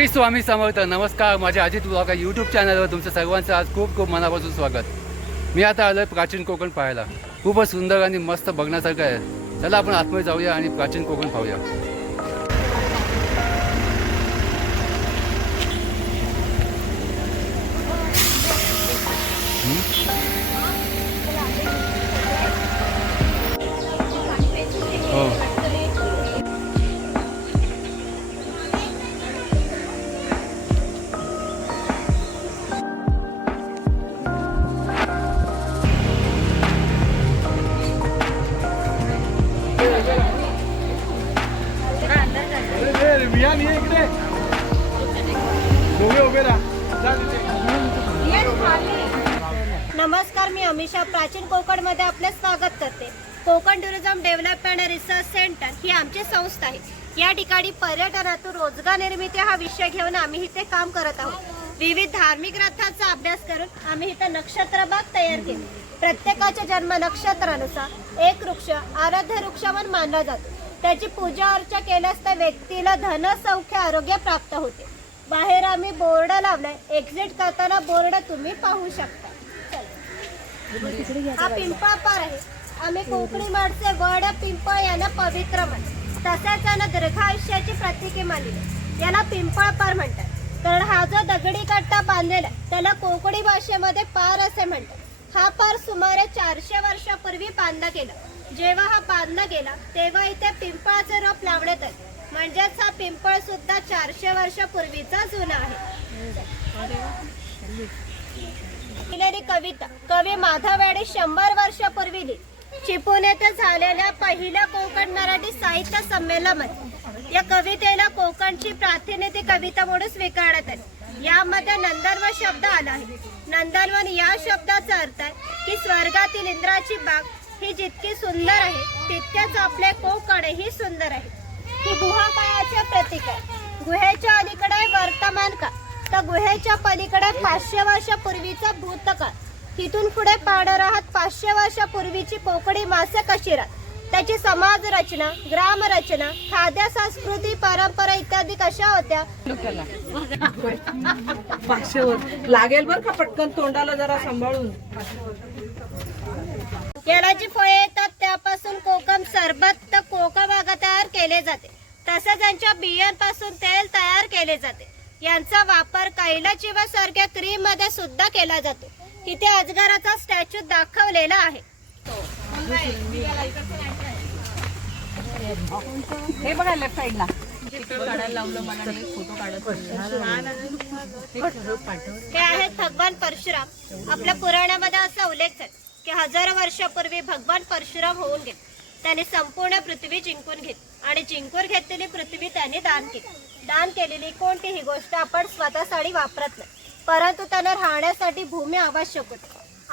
श्री स्वामी समर्थ. नमस्कार, माझ्या Ajit blog YouTube चॅनलवर तुमचं सर्वांचं आज खूप खूप मनापासून स्वागत. मी आता आलो आहे प्राचीन कोकण पाहायला. खूपच सुंदर आणि मस्त बघण्यासारखं आहे. चला आपण आतमध्ये जाऊया आणि प्राचीन कोकण पाहूया. हो, नमस्कार, मी अमिषा प्राचीन कोकण मध्ये आपले स्वागत करते. Konkan tourism development research centre ही आमची संस्था आहे. या ठिकाणी पर्यटनातून रोजगार निर्मिती हा विषय घेऊन आम्ही इथे काम करत आहोत. विविध धार्मिक ग्रंथांचा अभ्यास करून आम्ही इथे नक्षत्र बाग तयार केली. प्रत्येकाच्या जन्म नक्षत्रानुसार एक वृक्ष आराध्य वृक्ष म्हणून मानला जातो. त्याची पूजा अर्चा केल्यास त्या व्यक्तीला धन सौख्य आरोग्य प्राप्त होते. बाहेर आम्ही बोर्ड लावलाय. एक्झिट करताना बोर्ड तुम्ही पाहू शकता. हा पिंपळ पार आहे. आम्ही कोकणी माणसे वड पिंपळ यांना पवित्र म्हणतो. तसेच यांना दीर्घायुष्याची प्रतीके मानली. याला पिंपळ पार म्हणतात. कारण हा जो दगडी कट्टा बांधलेला त्याला कोकणी भाषेमध्ये पार असे म्हणतात. हा पार सुमारे 400 वर्षापूर्वी बांधला गेला. जेव्हा हा बांधला गेला तेव्हा इथे पिंपळाचे रोप लावण्यात आले. म्हणजेच हा पिंपळ सुद्धा 400 वर्षापूर्वीचा जुना आहे. कविता कवी माधव येडे 100 वर्षापूर्वी लिहिली. चिपळूण येथे झालेल्या पहिल्या कोकण मराठी साहित्य संमेलनामध्ये या कवितेला कोकणची प्रातिनिधिक कविता म्हणून स्वीकारण्यात आली. यामध्ये नंदनवन शब्द आला आहे. नंदनवन या शब्दाचा अर्थ आहे की स्वर्गातील इंद्राची बाग ही जितकी सुंदर आहे तितकेच आपले कोकणही सुंदर आहे. ही गुहा काळाचे प्रतीक आहे. गुहेच्या अलीकडे वर्तमान काळ तर गुहेच्या पलीकडे 500 वर्षापूर्वीचा भूतकाळ. तिथून पुढे पाहणार आहात 500 वर्षापूर्वीची कोकणी मासे कशी राहत, त्याची समाज रचना, ग्राम रचना, खाद्य संस्कृती, परंपरा इत्यादी कशा होत्या. 500 लागेल बर का, पटकन तोंडाला जरा सांभाळून. याला जी फळे येतात त्यापासून कोकम सरबत कोकम आगा तयार केले जाते. तसेच यांच्या बियांपासून तेल तयार केले जाते. यांचा वापर कैलाचिवा सारख्या क्रीम मध्ये सुद्धा केला जातो. इथे अजगराचा स्टॅच्यू दाखवलेला आहे. हे बघा लेफ्ट साईडला हे आहेत भगवान परशुराम. आपल्या पुराणामध्ये असा उल्लेख आहे की हजारो वर्षापूर्वी भगवान परशुराम होऊन गेले. त्यांनी संपूर्ण पृथ्वी जिंकून घेतली आणि जिंकून घेतलेली पृथ्वी त्यांनी दान केली. दान केलेली कोणतीही गोष्ट आपण स्वतःसाठी वापरत नाही, परंतु त्यांना राहण्यासाठी भूमी आवश्यक होती.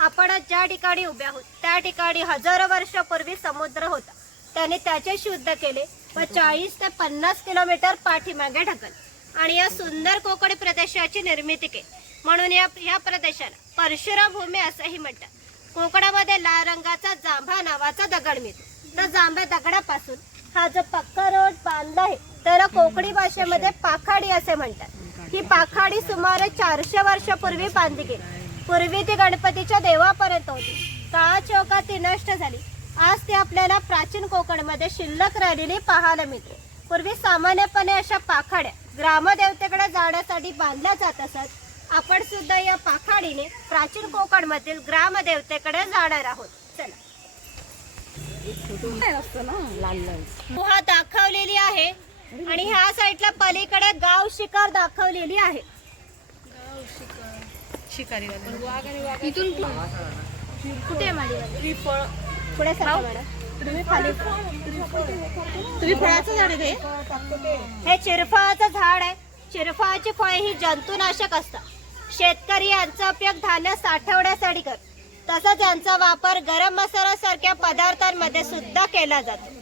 आपण ज्या ठिकाणी उभे आहोत त्या ठिकाणी हजारो वर्षापूर्वी समुद्र होता. त्याने त्याचे शुद्ध केले व 40 ते 50 किलोमीटर पाठीमागे ढकलले आणि या सुंदर कोकणी प्रदेशाची निर्मिती केली. म्हणून या प्रदेशाला परशुराम भूमी असंही म्हणतात. कोकणामध्ये लाल रंगाचा जांभा नावाचा दगड मिळतो. तर जांभ्या दगडापासून हा जो पक्का रोड बांधला आहे त्याला कोकणी भाषेमध्ये पाखाडी असे म्हणतात. ही पाखाडी सुमारे 400 वर्षापूर्वी बांधली गेली. पूर्वी ती गणपतीच्या देवापर्यंत होती. काळाच्या ओघात ती नष्ट झाली. आज ती आपल्याला प्राचीन कोकणमध्ये शिल्लक राहिलेली पाहायला मिळते. पूर्वी सामान्यपणे अशा पाखाड्या ग्रामदेवतेकडे जाण्यासाठी बांधल्या जात असत. आपण सुद्धा या पाखाडीने प्राचीन कोकण मधील ग्रामदेवतेकडे जाणार आहोत. चला. गुहा दाखवलेली आहे आणि ह्या साईडला पलीकडे गाव शिकार दाखवलेली आहे. इथून कुठे पुढे तुम्ही फळाचं झाड आहे. हे चिरफळाचं झाड आहे. चिरफळाची फळे ही जंतुनाशक असतात. शेतकरी यांचा उपयोग धान्य साठवण्यासाठी करतात. तसंच यांचा वापर गरम मसाला सारख्या पदार्थांमध्ये सुद्धा केला जातो.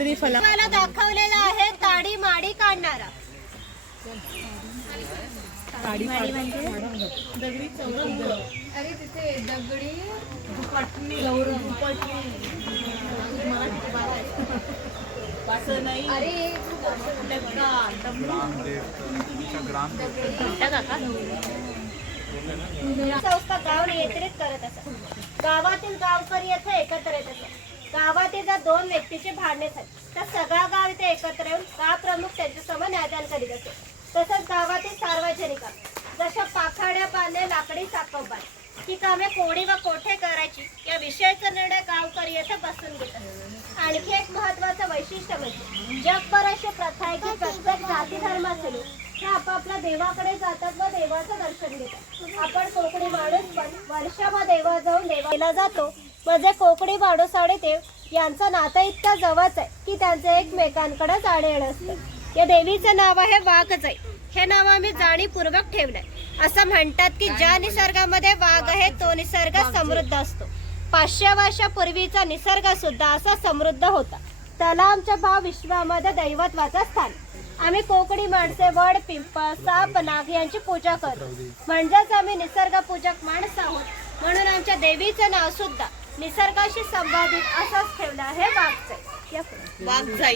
मला दाखवलेला आहे ताडी माडी काढणारा. ताडी म्हणजे दगडी चौरंग. अरे तिथे दगडी पटणी अरे संस्था गाव नियंत्रित करत असत. गावातील गावकरी येथे एकत्र येत असत. गावातील जर दोन व्यक्तीची भांडणे झाली तर सगळा गाव इथे एकत्र येऊन गाव प्रमुख त्यांच्या समोर न्यायदान करीत असते. तसंच गावातील सार्वजनिक जशा पाखाड्या बांधणे, लाकडी साकवबाद ही कामे कोणी व कोठे करायची या विषयाचा निर्णय गावकरी येथे बसून घेतात. आणखी एक महत्वाचं वैशिष्ट्य म्हणजे जगभर अशी प्रथा आहे की प्रत्येक जाती धर्माचे लोक हे आपापल्या देवाकडे जातात व देवाचं दर्शन घेतात. आपण कोकणी माणूस पण वर्षभर देवा जाऊन देवाला जातो. म्हणजे कोकणी माणूस आणि देव यांचं नातं इतकं जवळच आहे की त्यांचं एकमेकांकडे जाणे येणं असतं. या देवीचं नाव आहे वाघजाई. हे नाव आम्ही जाणीवपूर्वक ठेवलंय. असं म्हणतात की ज्या निसर्गामध्ये वाघ आहे तो निसर्ग समृद्ध असतो. 500 वर्षापूर्वीचा निसर्ग सुद्धा असा समृद्ध होता. त्याला आमच्या भाव विश्वामध्ये दैवत्वाचं स्थान. आम्ही कोकणी माणसे वड, पिंपळ, साप, नाग यांची पूजा करतो. म्हणजेच आम्ही निसर्ग पूजक माणसं आहोत. म्हणून आमच्या देवीचं नाव सुद्धा निसर्गाशी संबंधित असंच ठेवलं आहे वाघजाई.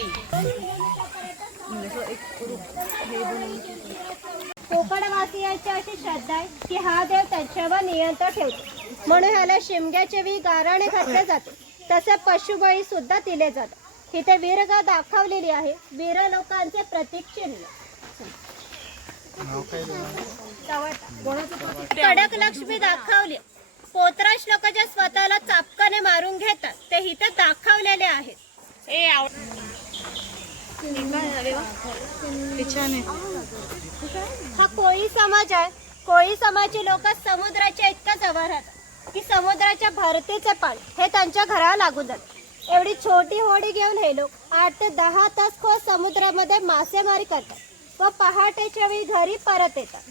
कोकणवासियांची अशी श्रद्धा आहे की हा देव त्यांच्यावर नियंत्रण ठेवतो. म्हणून ह्याला शिमग्याचे वी गाराणे घातले जाते. तसे पशुबळी सुद्धा दिले जातात. इथे वीरगा दाखवलेली आहे. वीर लोकांचे प्रतीक चिन्ह. कडक लक्ष्मी दाखवली. पोतराश लोक जे स्वतःला चापकाने मारून घेतात ते इथे दाखवलेले आहेत. हा कोळी समाज आहे. कोळी समाजाची लोक समुद्राच्या इतक्या जवळ राहतात की समुद्राच्या भरतीचे पाणी हे त्यांच्या घराला लागून जाते. एवढी छोटी होडी घेऊन हे लोक 8 ते 10 तास खोल समुद्रामध्ये मासेमारी करतात व पहाटेच्या वेळी घरी परत येतात.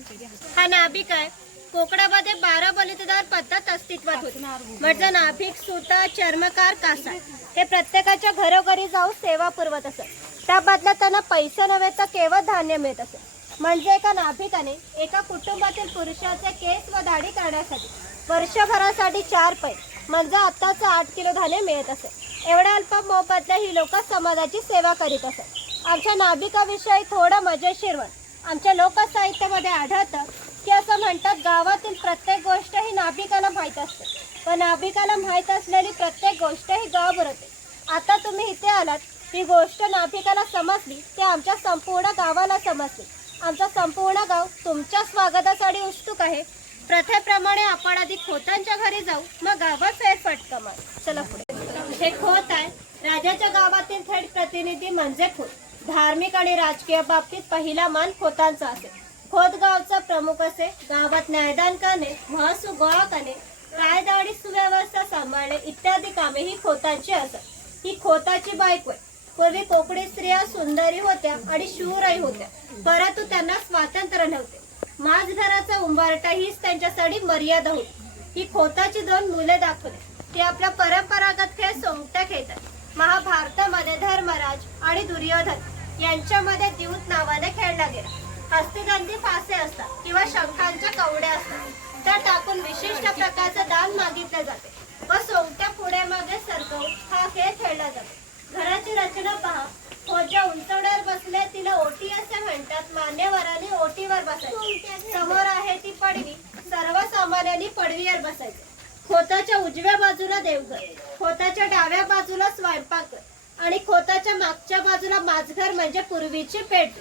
हा नाभिक आहे. कोकणामध्ये 12 बलिदान पद्धत अस्तित्वात होती. म्हणजे नाभिक, सुता, चर्मकार, कासार हे प्रत्येकाच्या घरोघरी जाऊन सेवा पुरवत असत. त्या बदल्यात त्यांना पैसे नव्हे तर केवळ धान्य मिळत असे. म्हणजे एका नाभिकाने एका कुटुंबातील पुरुषाचे केस व दाढी करण्यासाठी वर्षभरासाठी 4 पै म्हणजे आताचं 8 किलो धान्य मिळत असे. एवढ्या अल्प मोबदल्यात ही लोक समाजाची सेवा करीत असत. आमच्या नाभिकाविषयी थोडं मजेशीर आमच्या लोकसाहित्यामध्ये आढळतं की असं म्हणतात गावातील प्रत्येक गोष्ट ही नाभिकाला माहीत असते. पण नाभिकाला माहीत असलेली प्रत्येक गोष्ट ही गाव भरते. आता तुम्ही इथे आलात, ही गोष्ट नाभिकाला समजली ते आमच्या संपूर्ण गावाला समजली. आमचं संपूर्ण गाव तुमच्या स्वागतासाठी उत्सुक आहे. प्रथेप्रमाणे आपण आधी खोतांच्या घरी जाऊ, मग गावात फेरफटका मारू. चला पुढे. हे खोत आहे. राजाच्या गावातील थेट प्रतिनिधी म्हणजे खोत. धार्मिक आणि राजकीय बाबतीत पहिला मान खोतांचा असेल. खोत गावचा प्रमुख असे. गावात न्यायदान करणे, महसूल गोळा करणे, कायदा आणि सुव्यवस्था सांभाळणे इत्यादी कामे ही खोतांची असत. ही खोताची बायको आहे. पूर्वी कोकणी स्त्रिया सुंदरी होत्या आणि शूरही होत्या, परंतु त्यांना स्वातंत्र्य नव्हते. माझघराचा उंबरठा हीच त्यांच्यासाठी मर्यादा होती. ही खोताची 2 मुले दाखवली. ती आपल्या परंपरागत खेळ सोंगट्या खेळतात. महाभारतामध्ये धर्मराज आणि दुर्योधन यांच्यामध्ये द्यूत नावाने खेळला गेला. हस्तिदंती फासे असतात किंवा शंखांच्या कवड्या असतात. त्या टाकून विशिष्ट प्रकारचं दान मागितले जाते व सोंगट्या पुढे मागे सरकवून हा खेळ खेळला जातो. घराची रचना पहा. खोजा उंचवड्यावर बसले, तिला ओटी असे म्हणतात. मान्यवरांनी ओटीवर बसायचे. समोर आहे ती पडवी. सर्वसामान्यांनी पडवीवर बसायचे. खोताच्या उजव्या बाजूला देवघर, खोताच्या डाव्या बाजूला स्वयंपाकघर आणि खोताच्या मागच्या बाजूला माझघर म्हणजे पूर्वीची पेटू.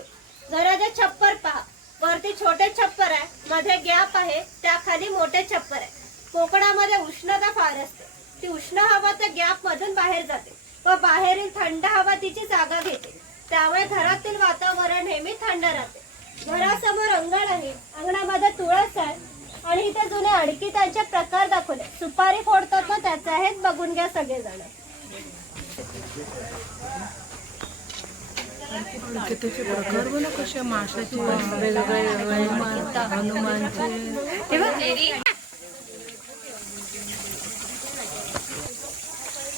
घराचे छप्पर पहा. वरती छोटे छप्पर आहे, मध्ये गॅप आहे, त्याखाली मोठे छप्पर आहे. कोकणामध्ये उष्णता फार असते. ती उष्ण हवा त्या गॅप मधून बाहेर जाते व बाहेरील थंड हवा तिची जागा घेते. त्यामुळे घरातील वातावरण नेहमी थंड राहते. घरासमोर अंगण आहे. अंगणामध्ये तुळस आहे आणि इथे जुने अडकी त्यांचे प्रकार दाखवले. सुपारी फोडतात ना त्याचे आहेत, बघून घ्या सगळेजण. प्रकार बघा कशा माशाचे वेगवेगळे हनुमानचे.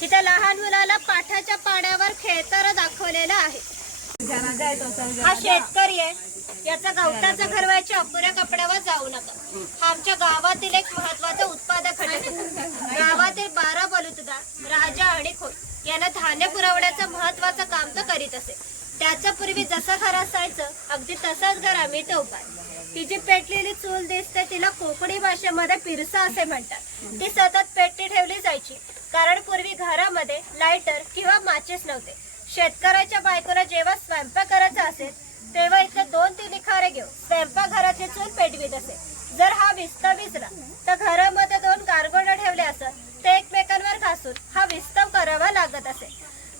तिथे लहान मुलाला पाठाच्या पाण्यावर खेळताना दाखवलेला आहे. हा शेतकरी आहे. याचा गवताचा घर व्हायच्या अपुऱ्या कपड्यावर जाऊ नका. हा आमच्या गावातील एक महत्वाचा उत्पादक घटक. गावातील 12 बलुतेदार, राजा आणि खोत यांना धान्य पुरवण्याचं महत्वाचं काम तो करीत असे. त्याच्या पूर्वी जसं घर असायचं अगदी तसाच गरम इथे उपाय. ती जी पेटलेली चूल दिसते तिला कोकणी भाषेमध्ये पिरसा असे म्हणतात. ती सतत पेटती ठेवली जायची कारण पूर्वी घरामध्ये लायटर किंवा माचीस नव्हते. शेतकऱ्याच्या बायकोला जेव्हा स्वयंपाक करायचा असेल तेव्हा इथे 2-3 निखारे घेऊन स्वयंपाकघराची चूल पेटवीत असे. जर हा विस्तव विसरा तर घरामध्ये 2 गारगोडे ठेवले असत ते एकमेकांवर घासून हा विस्तव करावा लागत असे.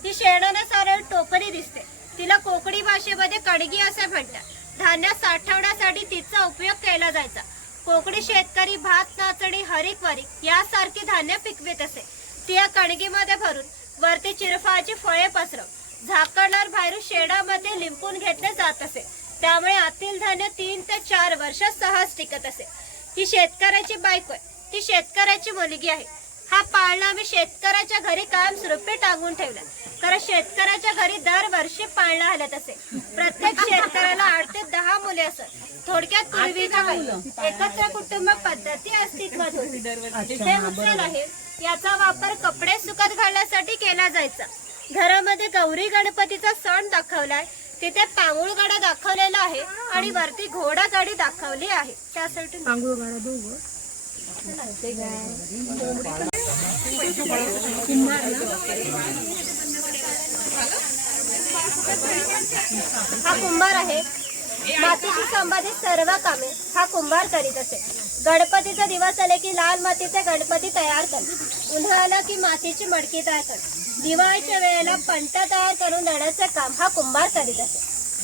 ही शेणाने सारळ टोपली दिसते. तिला कोकणी भाषेमध्ये कणगी असे म्हणतात. धान्य साठवण्यासाठी तिचा उपयोग केला जायचा. कोकणी शेतकरी भात, नाचणी, हरीक वरीक यासारखी धान्य पिकवित असे. ती या कणगीमध्ये भरून वरती चिरफळाची फळे पसरव झाकणवर बाहेरून शेणामध्ये लिंपून घेतले जात असे. त्यामुळे आतील धान्य 3 ते 4 वर्ष सहज टिकत असे. ही शेतकऱ्याची बायको आहे. ती शेतकऱ्याची मुलगी आहे. हा पाळणा आम्ही शेतकऱ्याच्या घरी कायमस्वरूपी टांगून ठेवला कारण शेतकऱ्याच्या घरी दरवर्षी पाळणा हलत असे. प्रत्येक शेतकऱ्याला 8 ते 10 मुले असत. थोडक्यात पूर्वीच्या काळी एकत्र कुटुंब पद्धती अस्तित्वात होती. हे उचल आहे याचा वापर कपडे सुकत घालण्यासाठी केला जायचा. घरामध्ये गौरी गणपतीचा सण दाखवलाय तिथे पांगुळ गाडा दाखवलेला आहे आणि वरती घोडा गाडी दाखवली आहे. त्यासाठी पांगुळ गाडा दोघं हा कुंभार आहे. मातीशी संबंधित सर्व कामे हा कुंभार करीत असे. गणपतीचा दिवस आले की लाल मातीचे गणपती तयार करणे, उन्हाळ्याला की मातीची मडकी तयार करणे, दिवाळीच्या वेळेला पंटा तयार करून देण्याचे काम हा कुंभार करीत असे.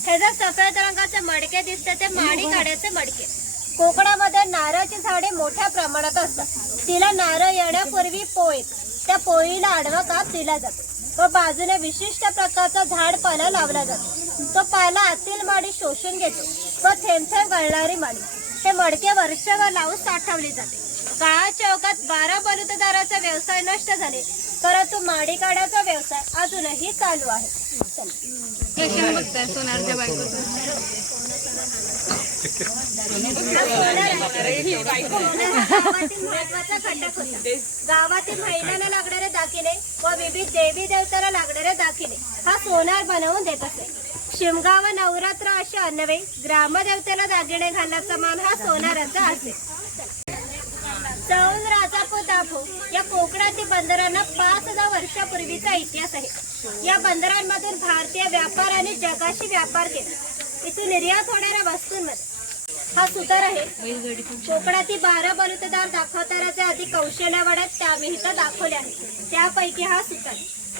हे जर सफेद रंगाचे मडके दिसते ते माडी काढ्याचे मडके. कोकणामध्ये नारळाची झाडे मोठ्या प्रमाणात असतात. तिला नारळ येण्यापूर्वी पोळी त्या पोळीला आडवा काप दिला जातो व बाजूने विशिष्ट प्रकारचा झाड पाला लावला जातो. तो पाला आतील माडी शोषून घेतो व थेंब थेंब गळणारी माडी हे मडके वर्षभर लावून साठवली जाते. काळाच्या ओघात 12 बलुतेदाराचा व्यवसाय नष्ट झाले परंतु माडी काढाचा व्यवसाय अजूनही चालू आहे. सोनारच्या बायकोचं गावातील महत्वाचा घटक होता. गावातील महिलांना लागणारे दागिने व विविध देवी देवताला लागणारे दागिने हा सोनार बनवून देत असे. शिमगा व नवरात्र अशा अन्नवे ग्रामदेवतेला दागिने घालण्याचा मान हा सोनाराचा असे. चौल, राजापूर, दाभो या कोकणातील बंदरांना 5000 वर्षापूर्वीचा इतिहास आहे. या बंदरांमधून भारतीय व्यापाऱ्यांनी जगाशी व्यापार केला. इथून निर्यात होणाऱ्या वस्तूंमध्ये हा सुतार आहे. कोकणातील 12 बलुतेदार दाखवतानाचे आधी कौशल्य वाढत त्या आम्ही इथं दाखवले आहे. त्यापैकी हा सुतार.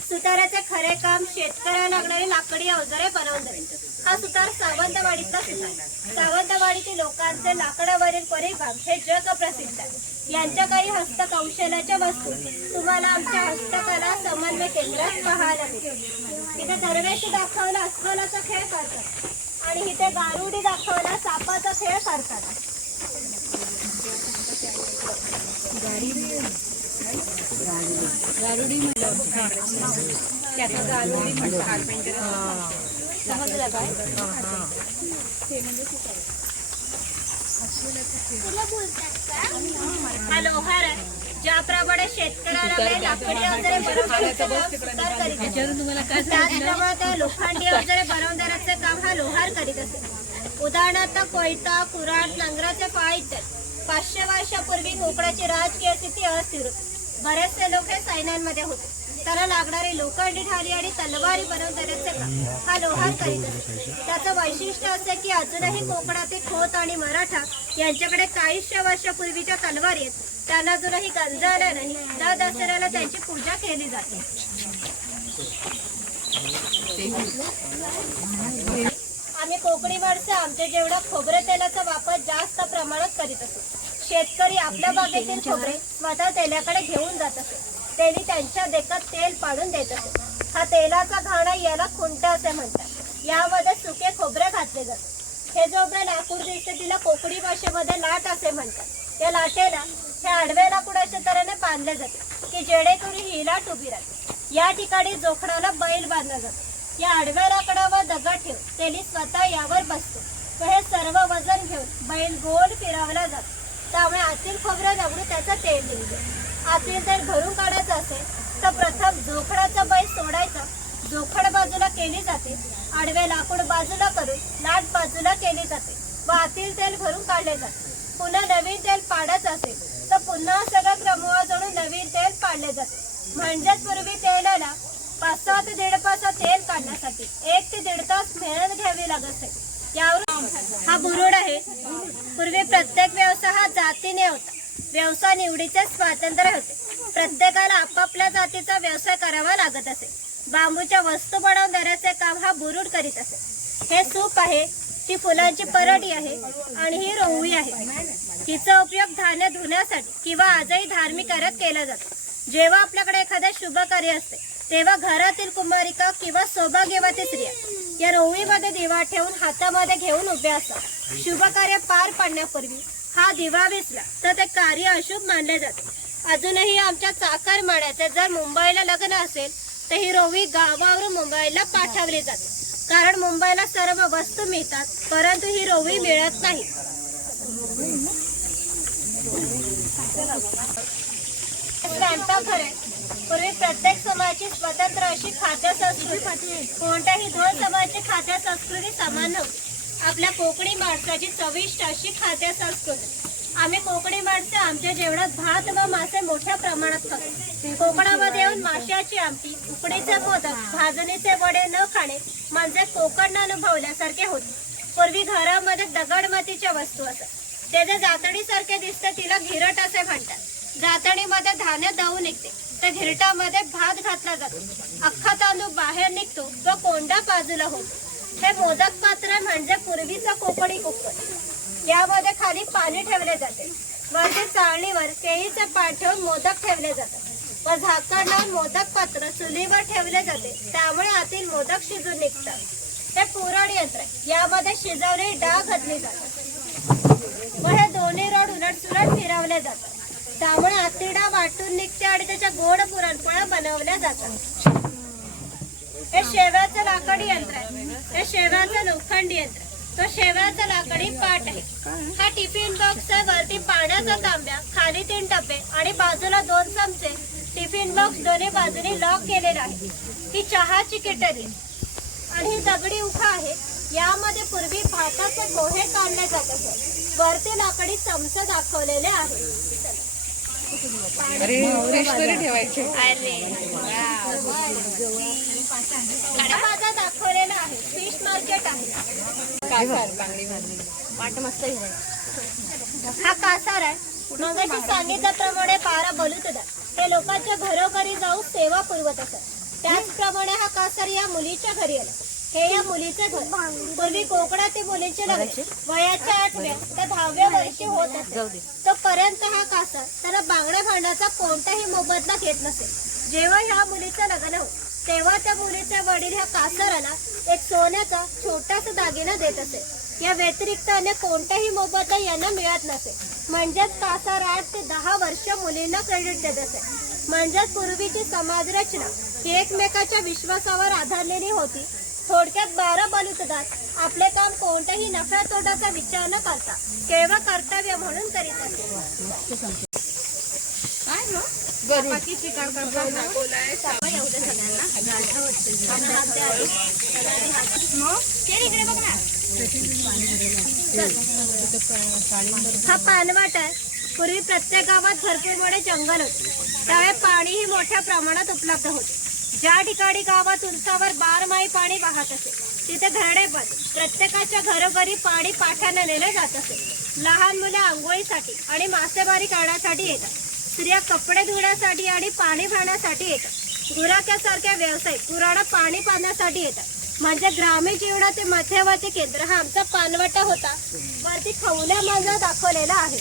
सुताराचे खरे काम शेतकऱ्याला लागणारी लाकडी अवजारे बनवून देणे. हा सुतार सावंतवाडीचा सुतार. सावंतवाडीतील लोकांचे लाकडावरील परिभाग हे जगप्रसिद्ध आहे. यांच्या काही हस्तकौशल्याच्या वस्तू तुम्हाला आमच्या हस्तकला समन्वय केंद्रात पाहायला मिळतील. इथे दरवेशी दाखवला अस्वलाचा खेळ करतात आणि इथे गारुडी दाखवला सापाचा खेळ करतात. हा लोहार आहे. ज्याप्रमाणे शेतकऱ्याला लाकडी अवजारे बनवण्याचे काम सुतार करीत असे, त्याचप्रमाणे त्या लोखंडी अवजारे बनवण्याचे काम हा लोहार करीत असे. उदाहरणार्थ कोयता, कुऱ्हाड, नांगराचे फाळ इत्यादी. 500 वर्षापूर्वी कोकणाची राजकीय स्थिती अस्थिर होती. बरेचसे लोक हे सैन्यांमध्ये होते. त्याला लागणारी लोखंडी ढाली आणि तलवारी बनवून देण्याचे काम हा लोहार करीत असे. त्याचं वैशिष्ट्य असे की अजूनही कोकणातील खोत आणि मराठा यांच्याकडे काहीशे वर्षापूर्वीच्या तलवारी आहेत. त्यांना अजूनही गंज आला नाही. दर दसऱ्याला त्यांची पूजा केली जाते. आम्ही कोकणी माणसं आमच्या जेवणात खोबरे तेलाचा वापर जास्त प्रमाणात करीत असतो. शेतकरी आपल्या बागेतील खोबरे स्वतः तेलाकडे घेऊन जात असते. त्यांनी त्यांच्या देखत तेल पाडून देत असे. हा तेलाचा घाणा याला खुंट असे म्हणतात. यामध्ये सुके खोबरे घातले जातात. हे जो लाकूड दिसते तिला कोकणी भाषेमध्ये लाट असे म्हणतात. या लाटेला हे आडवे लाकूड अशा तऱ्हेने बांधले जाते की जेणेकरून ही लाट उभी राहते. या ठिकाणी जोखडाला बैल बांधला जातो. या आडव्या लाकडावर दगड ठेवून तेली स्वतः यावर बसतो व हे सर्व वजन घेऊन बैल गोल फिरवला जातो. त्यामुळे आतील खोबरं दगडून त्याचा तेल निघतो. आतील जर भरून काढायचं असेल तर प्रथम जोखडाचा बैल सोडायचा जोखड बाजूला केली जाते, आडवे लाकूड बाजूला करून लाट बाजूला केली जाते व आतील तेल भरून काढले जाते. पुन्हा नवीन तेल पाडायचं असेल तर पुन्हा सगळं क्रमवार जोडून नवीन तेल पाडले जाते. म्हणजेच पूर्वी तेलाला 5-6 ते 1.5 तास तेल काढण्यासाठी 1 ते 1.5 तास मेहनत घ्यावी लागत असे. यावरून हा बुरुड आहे. पूर्वी प्रत्येक व्यवसाय हा जातीने होता. व्यवसाय निवडीचे स्वातंत्र्य होते. प्रत्येकाला आपापल्या जातीचा व्यवसाय करावा लागत असे. बांबूच्या वस्तू बनवून देण्याचे काम हा बुरुड करीत असे. हे सूप आहे, ती फुलांची परडी आहे आणि ही रोवळी आहे. हिचा उपयोग धान्य धुण्यासाठी किंवा आजही धार्मिक कार्यात केला जातो. जेव्हा आपल्याकडे एखादे शुभ कार्य असते तेव्हा घरातील कुमारिका किंवा सौभाग्यवती स्त्रिया या रोवळीमध्ये दिवा ठेवून हातामध्ये घेऊन उभ्या असतात. शुभ कार्य पार पाडण्यापूर्वी हा दिवा विसला तर ते कार्य अशुभ मानले जाते. अजूनही आमच्या चाकरमान्याचे जर मुंबईला लग्न असेल तर ही रोवळी गावावरून मुंबईला पाठवली जाते. कारण मुंबईला सर्व वस्तू मिळतात परंतु ही रोवळी मिळत नाही. स्वयंपाकघरे पूर्वी प्रत्येक समाजाची स्वतंत्र अशी खाद्य संस्कृती, कोणत्याही 2 समाजाची खाद्य संस्कृती समान नव्हती. आपल्या कोकणी माणसाची चविष्ट अशी खाद्य संस्कृती. आम्ही कोकणी माणसे आमच्या जेवणात भात व मासे मोठ्या प्रमाणात खातो. कोकणामध्ये येऊन माशाची आमटी, उकडीचे मोदक, भाजणीचे वडे न खाणे म्हणजे कोकण अनुभवल्यासारखे होते. पूर्वी घरामध्ये दगडमातीच्या वस्तू असत. ते जे जातडीसारखे दिसते तिला घिरट असे म्हणतात. जातडीमध्ये धान्य दळून निघते तर घिरटामध्ये भात घातला जातो. अख्खा तांदूळ बाहेर निघतो व कोंडा बाजूला होतो. हे मोदक पात्र म्हणजे पूर्वीचा कोकणी कुकर. यामध्ये खाली पाणी ठेवले जाते. वरती चाळणीवर केळीचे पाट ठेवून मोदक ठेवले जातात व झाकण लावून मोदक पात्र चुलीवर ठेवले जाते. त्यामुळे आतील मोदक शिजून निघतात. हे पुरण यंत्र. यामध्ये शिजवलेली डाळ घातली जाते व हे दोन्ही रड उलटसुलट फिरवले जातात. त्यामुळे आतील डाळ वाटून निघते आणि त्याच्या गोड पुरणपोळ्या बनवल्या जातात. हे शेव्याचं लाकडी यंत्र आहे. हे शेव्याचं लोखंडी यंत्र. तो शेव्याचा लाकडी पाट आहे. हा टिफिन बॉक्स आहे. वरती पाण्याचा तांब्या, खाली 3 डबे आणि बाजूला 2 चमचे. टिफिन बॉक्स दोन्ही बाजूने लॉक केलेला आहे. ही चहाची किटली आणि ही दगडी उखा आहे. यामध्ये पूर्वी भाताचे पोहे काढले जात असत. वरती लाकडी चमचे दाखवलेले आहे. बाजार दाखवलेला आहे. फिश मार्केट आहे. हा कासार आहे. मगाशी सांगितल्याप्रमाणे 12 बलुतेदार हे लोकांच्या घरोघरी जाऊन सेवा पुरवत असत. त्याचप्रमाणे हा कासार या मुलीच्या घरी आला. हे या मुलीचे घर. पूर्वी कोकणातील मुलींचे लग्न वयाच्या 8व्या ते 10व्या वर्षी होत असे. तोपर्यंत हा कासार त्याला बांगड्या भांड्याचा कोणताही मोबदला घेत नसे. जेव्हा ह्या मुलीचं लग्न होत तेव्हा त्या मुलीचे वडील ह्या कासाराला एक सोन्याचा छोटासा दागिना देत असे. या व्यतिरिक्त अन्य कोणताही मोबदला यांना मिळत नसे. म्हणजेच कासार 8 ते 10 वर्ष मुलींना क्रेडिट देत असे. म्हणजेच पूर्वीची समाज रचना ही एकमेकाच्या विश्वासावर आधारलेली होती. थोडक्यात 12 बलुतेदार आपले काम कोणत्याही नफ्या तोटाचा विचार न करता केवळ कर्तव्य म्हणून करीत असे. हा पानवाट आहे. पूर्वी प्रत्येक गावात भरपूर मोठे जंगल होते. त्यावेळी पाणीही मोठ्या प्रमाणात उपलब्ध होते. ज्या ठिकाणी गावात उंचावर 12 पाणी वाहत असे तिथे घरडे बंद. प्रत्येकाच्या घरोघरी पाणी पाठाने नेले जात असे. लहान मुले आंघोळीसाठी आणि मासेमारी करण्यासाठी येतात. स्त्रिया कपडे धुण्यासाठी आणि पाणी भरण्यासाठी येतात. गुराख्यासारख्या व्यावसायिक पुराणा पाणी पाहण्यासाठी येतात. म्हणजे ग्रामीण जीवनाचे मध्यवर्ती केंद्र हा आमचा पानवटा होता. वरती खवल्या माझा दाखवलेला आहे.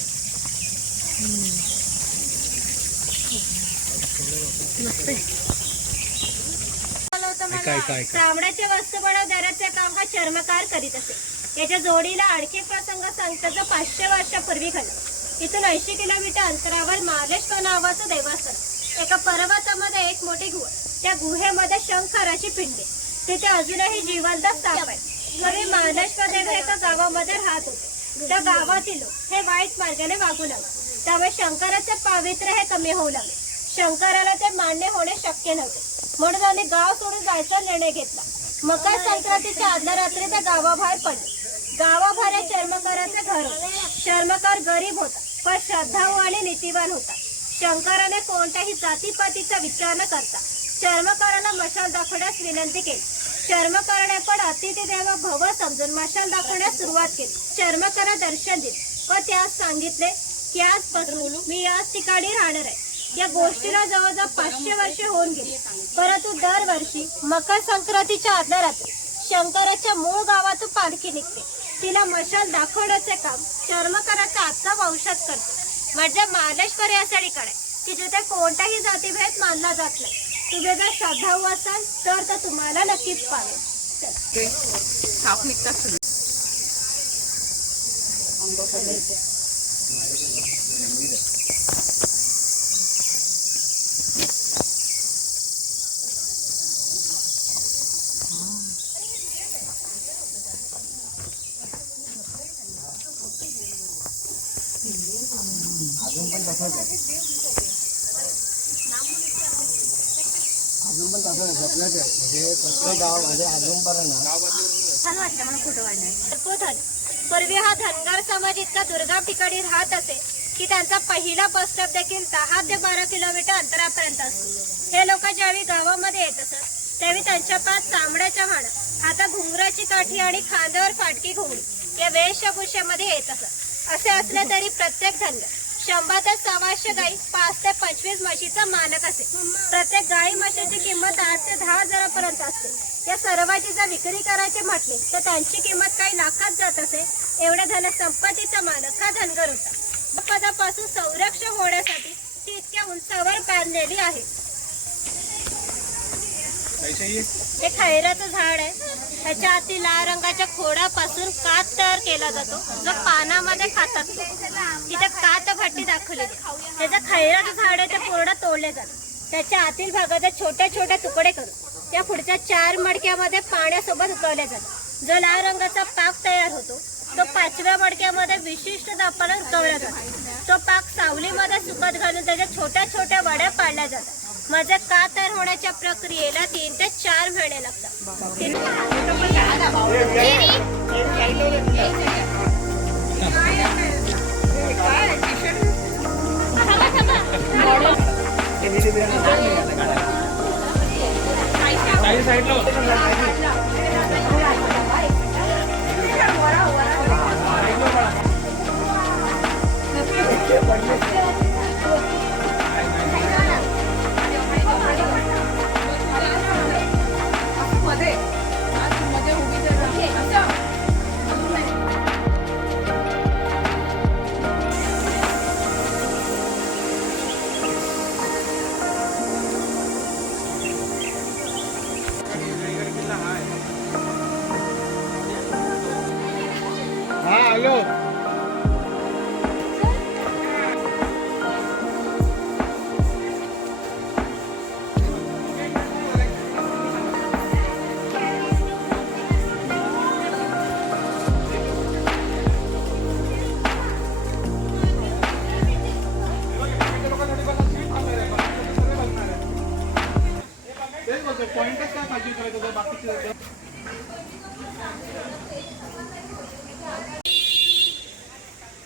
चामड्याचे वस्तू बनवणाऱ्याचे काम हा चर्मकार करीत असे. याच्या जोडीला आणखी प्रसंग सांगतो जो 500 वर्षापूर्वी घडला. इथून 80 किलोमीटर अंतरावर महालेश्वर नावाचं देवस्थान. एका पर्वतामध्ये एक मोठी गुहा. त्या गुहेमध्ये शंकराची पिंडे. तिथे अजूनही जिवंत स्थाप आहे. पूर्वी महालेश्वर देव एका गावामध्ये राहत होते. त्या गावातील लोक हे वाईट मार्गाने वागू लागले. त्यामुळे शंकराचे पावित्र्य हे कमी होऊ लागले. शंकराला ते मान्य होणे शक्य नव्हते, म्हणून त्यांनी गाव सोडून जायचा निर्णय घेतला. मकर संक्रांतीच्या आदल्या रात्री ते गावाबाहेर पडले. गावाबाहेर चर्मकाराचे घर होते. चर्मकार गरीब होता, पण श्रद्धाळू आणि नीतिवान होता. शंकराने कोणत्याही जातीपातीचा विचार न करता चर्मकाराला मशाल दाखवण्यास विनंती केली. चर्मकाराने पण अतिथी देव भव समजून मशाल दाखवण्यास सुरुवात केली. चर्मकारा दर्शन दिले व त्यास सांगितले की आजपासून मी याच ठिकाणी राहणार आहे. या गोष्टीला जवळजवळ 500 वर्षे होऊन गेली, परंतु दरवर्षी मकर संक्रांतीच्या आदल्या रात्री शंकराच्या मूळ गावातून पालखी निघते. तिला मशाल दाखवण्याचे काम चर्मकाराचा आजचा वंशात करते. म्हणजे मार्लेश्वर या ठिकाणी की जिथे कोणताही जातीभेद मानला जात नाही. तुम्ही जर श्रद्धाळू असाल तर तुम्हाला नक्कीच पावेल. साप निघतात सगळे. पूर्वी हा धनगर समाज इतका दुर्गम ठिकाणी राहत असे की त्यांचा पहिला बस स्टॉप देखील 10 ते 12 किलोमीटर अंतरापर्यंत असतो. हे लोक ज्यावेळी गावामध्ये येत असत त्यावेळी त्यांच्या पायात चामड्याच्या माळ, हातात घुंगराची काठी आणि खांद्यावर फाटकी घोंगडी या वेशभूषेमध्ये येत असत. असे असले तरी प्रत्येक धनगर 100 ते 125 गाई, 5 ते 25 म्हशीचा मालक असे. प्रत्येक गाई म्हशीची किंमत 8 ते 10 हजारापर्यंत असते. या सर्वांची जर विक्री करायची म्हटली तर त्यांची किंमत काही लाखात जात असे. एवढ्या धन संपत्तीचा मालक हा धनगर होता. पदापासून संरक्षण होण्यासाठी ती इतक्या उंचावर बांधलेली आहे. हे खैराचं झाड आहे. ह्याच्या आतील लाल रंगाच्या खोडापासून कात तयार केला जातो, जो पानामध्ये खातात. तिथे कात भट्टी दाखवलेली. त्याचं खैराचं झाड आहे ते पूर्ण तोडले जातं. त्याच्या आतील भागाचे छोटे छोटे तुकडे करून त्या पुढच्या 4 मडक्यामध्ये पाण्यासोबत उकळले जातात. जो लाल रंगाचा पाक तयार होतो तो 5व्या मडक्यामध्ये विशिष्ट तापमानात उकळला जातो. तो पाक सावलीमध्ये सुकत घालून त्याच्या छोट्या छोट्या वड्या पाडल्या जातात. म्हणजे का तयार होण्याच्या प्रक्रियेला 3 ते 4 महिने लागतात.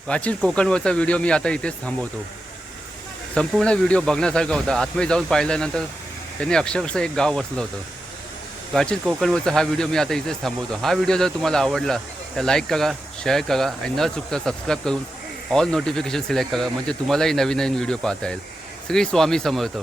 प्राचीन कोकणवरचा व्हिडिओ मी आता इथेच थांबवतो. संपूर्ण व्हिडिओ बघण्यासारखा होता. आतमध्ये जाऊन पाहिल्यानंतर त्यांनी अक्षरशः एक गाव वसलं होतं. प्राचीन कोकणवरचा हा व्हिडिओ मी आता इथेच थांबवतो. हा व्हिडिओ जर तुम्हाला आवडला तर लाईक करा, शेअर करा आणि न चुकता सबस्क्राईब करून ऑल नोटिफिकेशन सिलेक्ट करा, म्हणजे तुम्हालाही नवीन नवीन व्हिडिओ पाहता येईल. श्री स्वामी समर्थ.